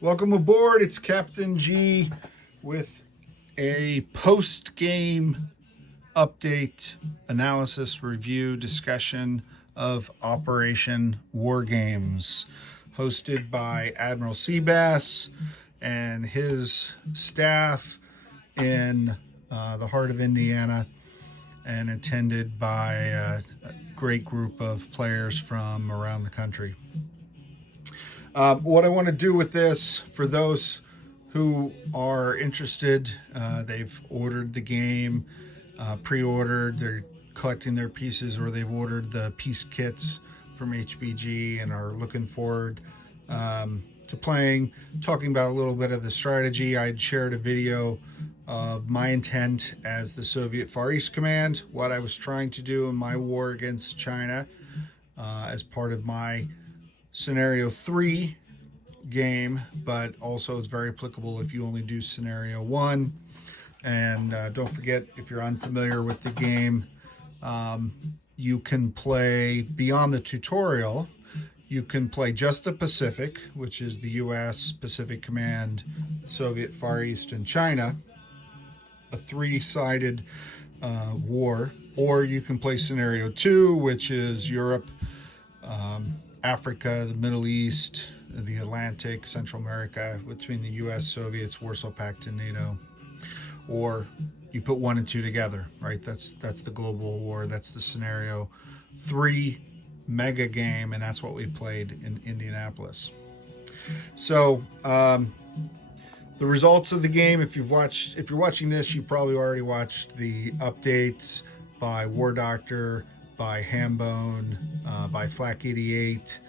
Welcome aboard. It's Captain G with a post-game update, analysis, review, discussion of Operation Wargames, hosted by Admiral Seabass and his staff in the heart of Indiana, and attended by a great group of players from around the country. What I want to do with this, for those who are interested, they've ordered the game, pre-ordered, they're collecting their pieces, or they've ordered the piece kits from HBG and are looking forward to playing, talking about a little bit of the strategy. I'd shared a video of my intent as the Soviet Far East Command, what I was trying to do in my war against China as part of my Scenario 3 game, but also it's very applicable if you only do Scenario 1. And don't forget, if you're unfamiliar with the game, you can play beyond the tutorial. You can play just the Pacific, which is the U.S. Pacific Command, Soviet Far East, and China, a three-sided war. Or you can play Scenario 2, which is Europe, Africa, the Middle East, the Atlantic, Central America, between the U.S., Soviets, Warsaw Pact, and NATO. Or you put 1 and 2 together, right? That's the global war. That's the Scenario 3 mega game, and that's what we played in Indianapolis. So the results of the game, if you're watching this, you probably already watched the updates by War Doctor, by Hambone, by Flak88,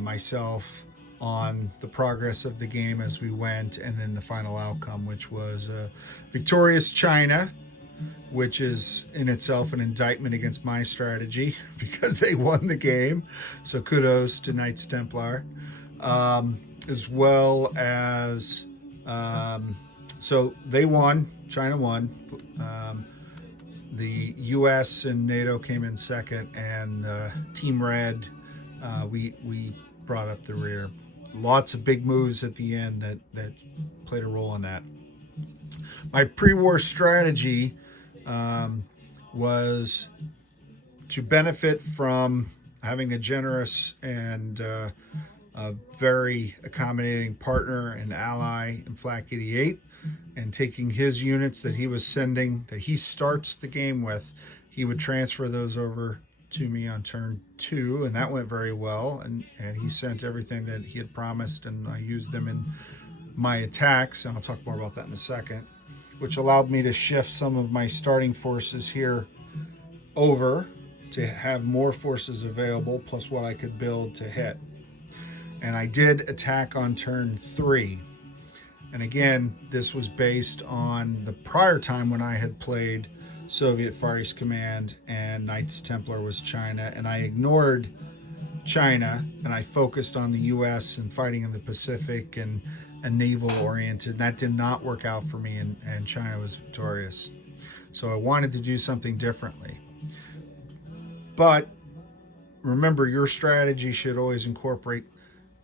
myself, on the progress of the game as we went, and then the final outcome, which was victorious China, which is in itself an indictment against my strategy because they won the game. So kudos to Knights Templar, as well as so they won, China won. The U.S. and NATO came in second, and Team Red, we brought up the rear. Lots of big moves at the end that played a role in that. My pre-war strategy was to benefit from having a generous and a very accommodating partner and ally in Flak88, and taking his units that he was sending, that he starts the game with, he would transfer those over to me on turn 2, and that went very well, and he sent everything that he had promised, and I used them in my attacks, and I'll talk more about that in a second, which allowed me to shift some of my starting forces here over to have more forces available, plus what I could build to hit. And I did attack on turn 3. And again, this was based on the prior time when I had played Soviet Far East Command and Knights Templar was China, and I ignored China and I focused on the U.S. and fighting in the Pacific and naval oriented. That did not work out for me, and China was victorious. So I wanted to do something differently. But remember, your strategy should always incorporate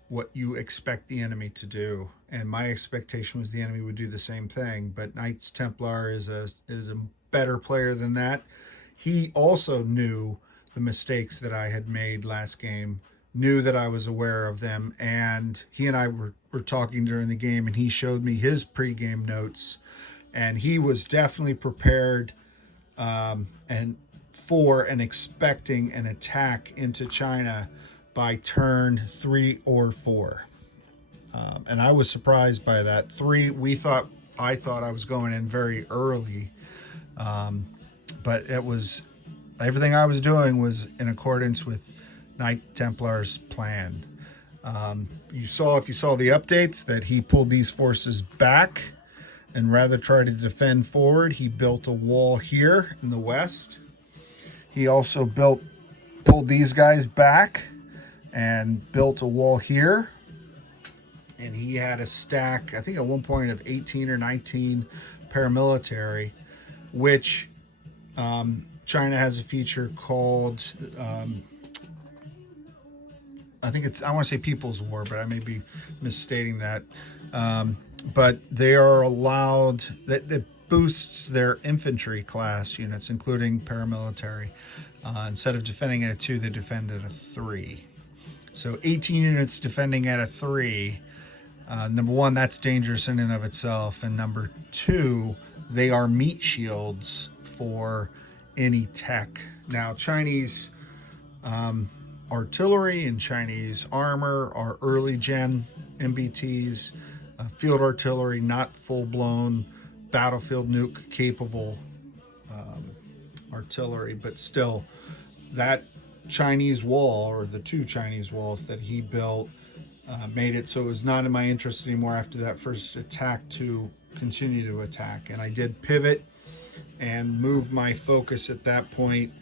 what you expect the enemy to do. And my expectation was the enemy would do the same thing. But Knights Templar is a better player than that. He also knew the mistakes that I had made last game, knew that I was aware of them, and he and I were talking during the game, and he showed me his pregame notes, and he was definitely prepared and for and expecting an attack into China by turn 3 or 4. And I was surprised by that. 3, I thought I was going in very early, but it was, everything I was doing was in accordance with Knight Templar's plan. If you saw the updates, that he pulled these forces back, and rather try to defend forward, he built a wall here in the west. He also pulled these guys back and built a wall here. And he had a stack, I think at one point, of 18 or 19 paramilitary, which China has a feature called I think it's, I want to say People's War, but I may be misstating that. But they are allowed, that boosts their infantry class units, including paramilitary. Instead of defending at a 2, they defend at a 3. So 18 units defending at a 3. Number one, that's dangerous in and of itself. And number two, they are meat shields for any tech. Now, Chinese artillery and Chinese armor are early gen MBTs, field artillery, not full-blown battlefield nuke capable artillery, but still that Chinese wall, or the 2 Chinese walls that he built, made it so it was not in my interest anymore after that first attack to continue to attack. And I did pivot and move my focus at that point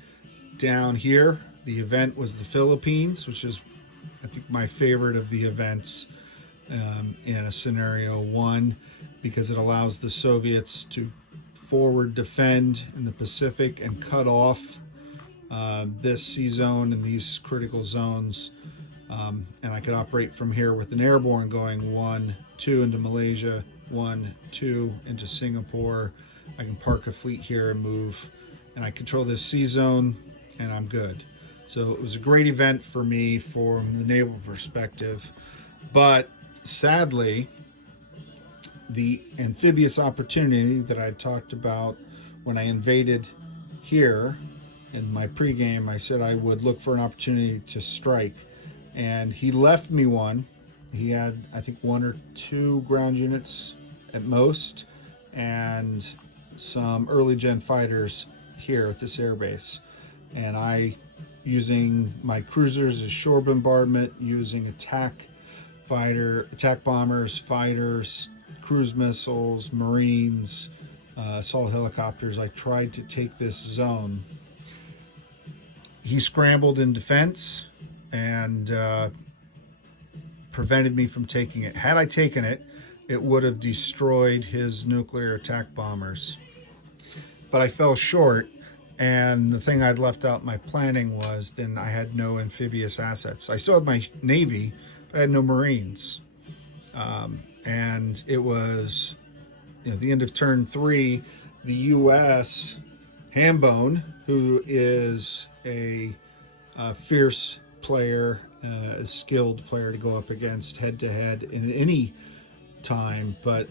down here. The event was the Philippines, which is, I think, my favorite of the events in a scenario 1, because it allows the Soviets to forward defend in the Pacific and cut off this sea zone and these critical zones. And I could operate from here with an airborne going 1, 2 into Malaysia, 1, 2 into Singapore. I can park a fleet here and move, and I control this sea zone, and I'm good. So it was a great event for me from the naval perspective. But sadly, the amphibious opportunity that I talked about when I invaded here in my pregame, I said I would look for an opportunity to strike. And he left me one. He had, I think, 1 or 2 ground units at most, and some early gen fighters here at this airbase. And I, using my cruisers as shore bombardment, using attack bombers, fighters, cruise missiles, Marines, assault helicopters, I tried to take this zone. He scrambled in defense and prevented me from taking it. Had I taken it, it would have destroyed his nuclear attack bombers. But I fell short, and the thing I'd left out in my planning was then I had no amphibious assets. I still had my Navy, but I had no Marines. And it was, the end of turn 3, the U.S. Hambone, who is a fierce player, a skilled player to go up against head-to-head in any time, but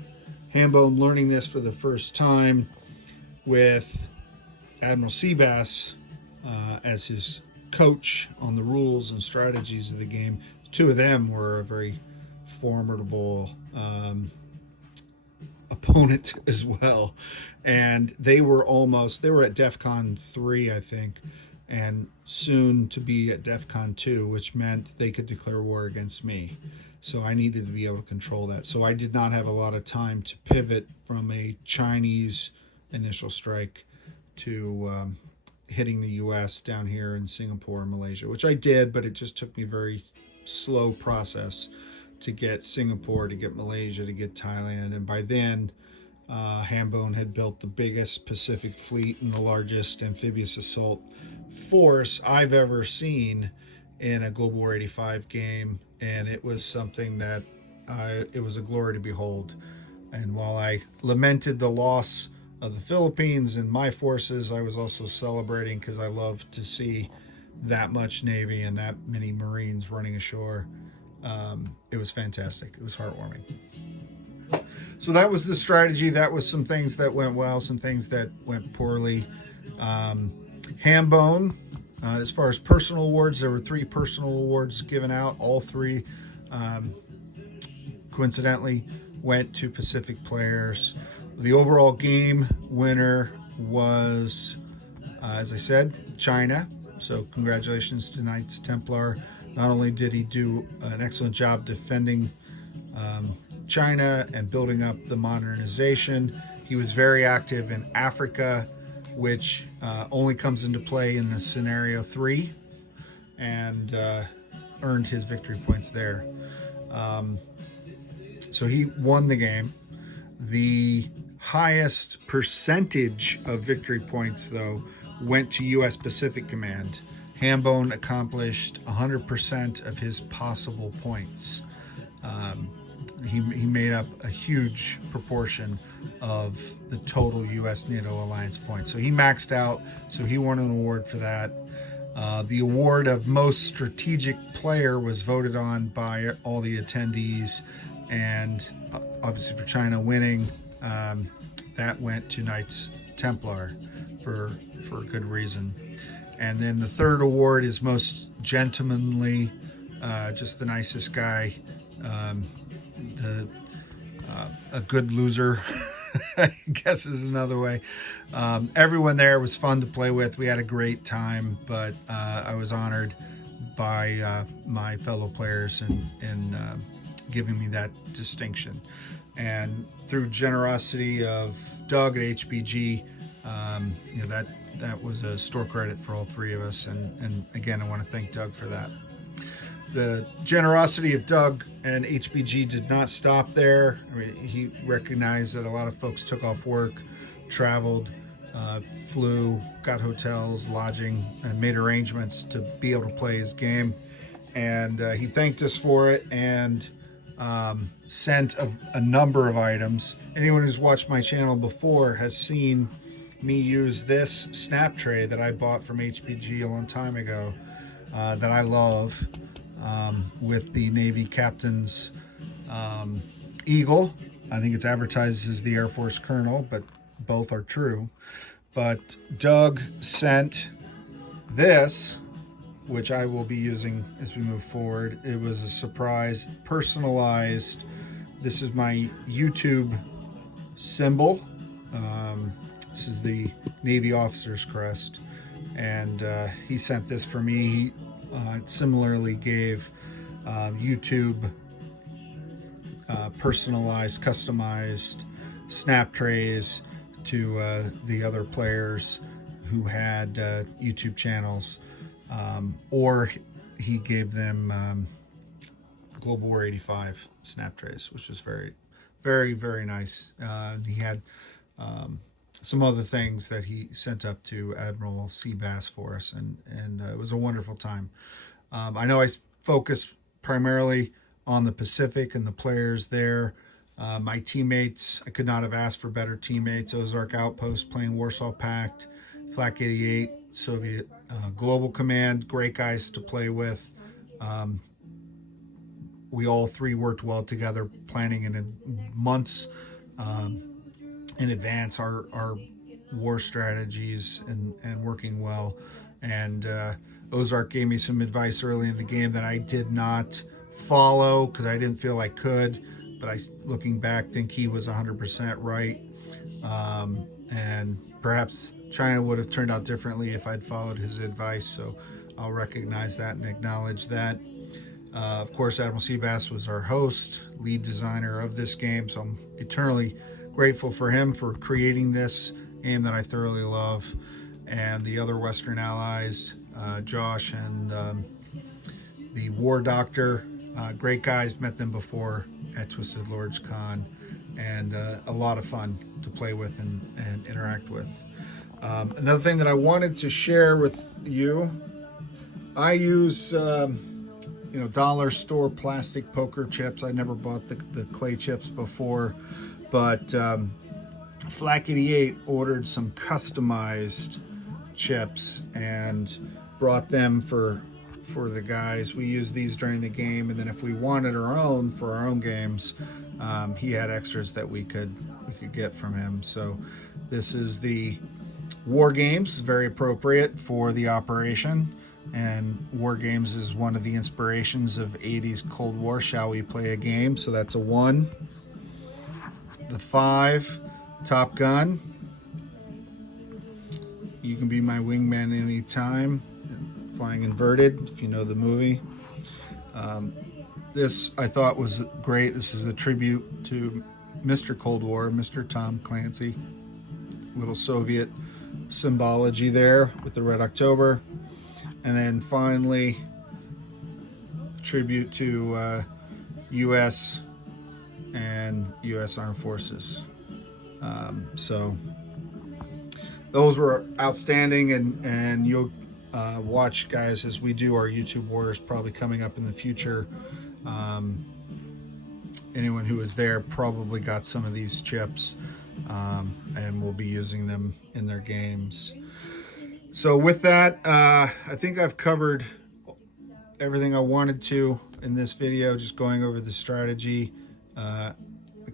Hambone learning this for the first time with Admiral Seabass as his coach on the rules and strategies of the game. The 2 of them were a very formidable opponent as well, and they were at DEFCON 3, I think, and soon to be at DEFCON 2, which meant they could declare war against me. So I needed to be able to control that. So I did not have a lot of time to pivot from a Chinese initial strike to hitting the U.S. down here in Singapore and Malaysia, which I did, but it just took me a very slow process to get Singapore, to get Malaysia, to get Thailand. And by then, Hambone had built the biggest Pacific fleet and the largest amphibious assault force I've ever seen in a Global War 85 game. And it was something that it was a glory to behold. And while I lamented the loss of the Philippines and my forces, I was also celebrating because I love to see that much Navy and that many Marines running ashore. It was fantastic. It was heartwarming. So that was the strategy. That was some things that went well, some things that went poorly. Hambone, as far as personal awards, there were 3 personal awards given out. All 3, coincidentally, went to Pacific players. The overall game winner was, as I said, China. So congratulations to Knights Templar. Not only did he do an excellent job defending China and building up the modernization, he was very active in Africa, which only comes into play in the scenario 3, and earned his victory points there. So he won the game. The highest percentage of victory points, though, went to U.S. Pacific Command. Hambone accomplished 100% of his possible points. He made up a huge proportion of the total U.S. NATO alliance points. So he maxed out, so he won an award for that. The award of most strategic player was voted on by all the attendees, and obviously for China winning, that went to Knights Templar for good reason. And then the third award is most gentlemanly, just the nicest guy, a good loser, I guess is another way. Everyone there was fun to play with. We had a great time, but I was honored by my fellow players in giving me that distinction. And through generosity of Doug at HBG, that was a store credit for all three of us. And again, I want to thank Doug for that. The generosity of Doug and HBG did not stop there. I mean, he recognized that a lot of folks took off work, traveled, flew, got hotels, lodging, and made arrangements to be able to play his game. And he thanked us for it and sent a number of items. Anyone who's watched my channel before has seen me use this snap tray that I bought from HBG a long time ago that I love. With the Navy Captain's eagle. I think it's advertised as the Air Force Colonel, but both are true. But Doug sent this, which I will be using as we move forward. It was a surprise, personalized. This is my YouTube symbol. This is the Navy officer's crest. And he sent this for me. He similarly gave YouTube personalized, customized snap trays to the other players who had YouTube channels, or he gave them Global War 85 snap trays, which was very, very, very nice. He had some other things that he sent up to Admiral Seabass for us, and it was a wonderful time. I know I focus primarily on the Pacific and the players there. My teammates, I could not have asked for better teammates. Ozark Outpost playing Warsaw Pact, Flak 88, Soviet Global Command, great guys to play with. We all three worked well together, planning in months in advance our war strategies and working well. And Ozark gave me some advice early in the game that I did not follow because I didn't feel I could, but I, looking back, think he was 100% right. And perhaps China would have turned out differently if I'd followed his advice, so I'll recognize that and acknowledge that. Of course, Admiral Seabass was our host, lead designer of this game, so I'm eternally grateful for him for creating this game that I thoroughly love. And the other Western allies, Josh and the War Doctor, great guys, met them before at Twisted Lords Con, and a lot of fun to play with and interact with. Another thing that I wanted to share with you, I use dollar store plastic poker chips. I never bought the clay chips before, but Flak 88 ordered some customized chips and brought them for the guys. We use these during the game, and then if we wanted our own for our own games, he had extras that we could get from him. So this is the Wargames, very appropriate for the operation. And Wargames is one of the inspirations of 80s Cold War. Shall we play a game? So that's a 1. The 5, Top Gun. You can be my wingman anytime. Flying inverted, if you know the movie. This I thought was great. This is a tribute to Mr. Cold War, Mr. Tom Clancy. Little Soviet symbology there with the Red October. And then finally, tribute to U.S. and U.S. Armed Forces. So those were outstanding, and you'll watch, guys, as we do our YouTube Wars probably coming up in the future. Anyone who was there probably got some of these chips, and will be using them in their games. So with that, I think I've covered everything I wanted to in this video, just going over the strategy. I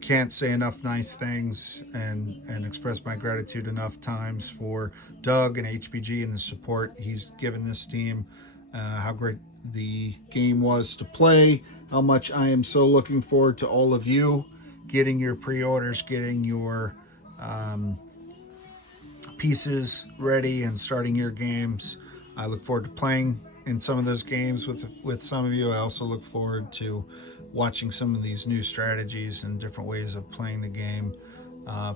can't say enough nice things and express my gratitude enough times for Doug and HBG and the support he's given this team, how great the game was to play, how much I am so looking forward to all of you getting your pre-orders, getting your pieces ready and starting your games. I look forward to playing in some of those games with some of you. I also look forward to watching some of these new strategies and different ways of playing the game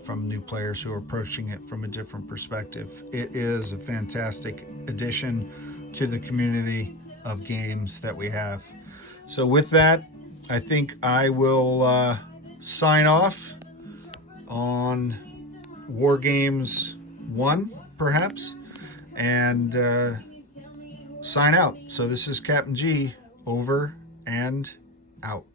from new players who are approaching it from a different perspective. It is a fantastic addition to the community of games that we have. So with that, I think I will sign off on Wargames 1, perhaps, and sign out. So this is Captain G, over and out.